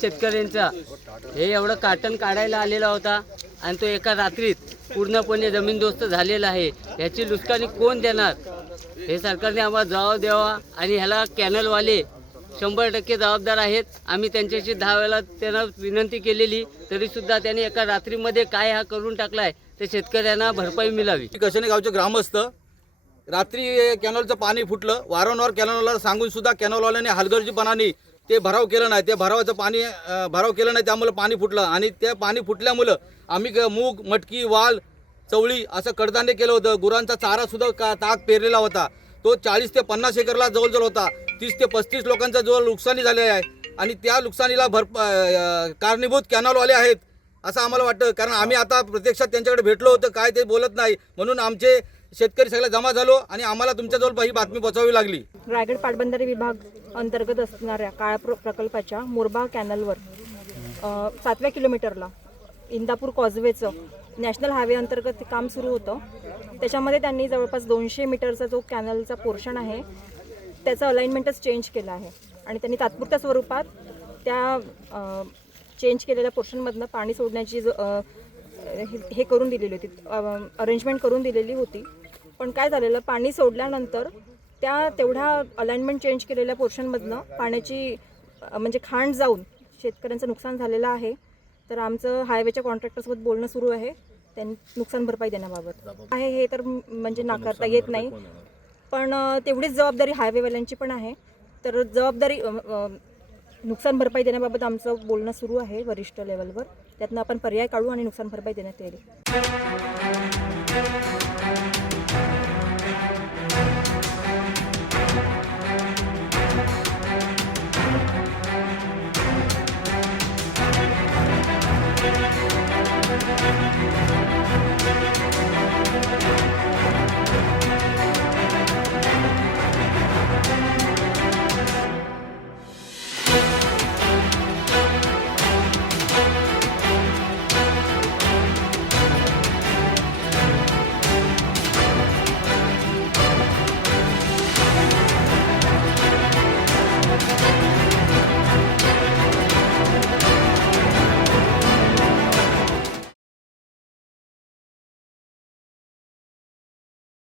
शेतकऱ्यांचा हे एवढं काटण काढायला आलेला होता आणि तो एका रात्रीत पूर्णपणे जमीनदोस्त झालेला आहे। याची नुकसानी कोण देणार? हे सरकारने आम्हाला जबाब द्यावा आणि ह्याला कॅनलवाले 100% जबाबदार आहेत। आम्ही त्यांच्याशी 10 वेळा त्यांना विनंती केलेली, तरीसुद्धा त्यांनी एका रात्रीमध्ये काय हा करून टाकलाय, ते शेतकऱ्यांना भरपाई मिळावी। कशेने गावचे ग्रामस्थ रात्री कॅनलचं पाणी फुटलं, वारंवार कॅनलवाल्याला सांगून सुद्धा कॅनलवाल्याने हलगर्जीपणाने ते भराव केलं नाही, ते भरावाचं पाणी भराव केलं नाही, त्यामुळे पाणी फुटलं। आणि ते पाणी फुटल्यामुळं आम्ही मूग, मटकी, वाल, चवळी असं कडधान्य केलं होतं। गुरांचा चारा सुद्धा ताक पेरलेला होता, तो 40 ते 50 एकरला जवळजवळ होता। 30 ते 35 लोकांचा जवळ नुकसानी झाले आहे आणि त्या नुकसानीला कारणीभूत कॅनलवाले आहेत असं आम्हाला वाटतं। कारण आम्ही आता प्रत्यक्षात त्यांच्याकडे भेटलो होतो, काय ते बोलत नाही, म्हणून आमचे शेतकरी सगळे जमा झालो आणि आम्हाला तुमच्याजवळ ही बातमी पोहोचवावी लागली। रायगड पाटबंधारे विभाग अंतर्गत असणाऱ्या काळा प्रकल्पाच्या मुरबा कॅनलवर 7व्या किलोमीटरला इंदापूर कॉजवेचं नॅशनल हायवे अंतर्गत काम सुरू होतं। त्याच्यामध्ये त्यांनी जवळपास 200 मीटरचा जो कॅनलचा पोर्शन आहे त्याचं अलाइनमेंटच चेंज केलं आहे आणि त्यांनी तात्पुरत्या स्वरूपात त्या चेंज केलेल्या पोर्शनमधनं पाणी सोडण्याची हे करून दिलेली होती, अरेंजमेंट करून दिलेली होती। पण काय झालेलं, पाणी सोडल्यानंतर त्या तेवढ्या अलाइनमेंट चेंज केलेल्या पोर्शनमधनं पाण्याची म्हणजे खांड जाऊन शेतकऱ्यांचं नुकसान झालेलं आहे। तर आमचं हायवेच्या कॉन्ट्रॅक्टरसोबत बोलणं सुरू आहे, त्यांनी नुकसान भरपाई देण्याबाबत आहे। हे तर म्हणजे नाकारता येत नाही, पण तेवढीच जबाबदारी हायवेवाल्यांची पण आहे। तर जबाबदारी नुकसान भरपाई देण्याबाबत आमचं बोलणं सुरू आहे वरिष्ठ लेवलवर, त्यातनं आपण पर्याय काढू आणि नुकसान भरपाई देण्यात येईल।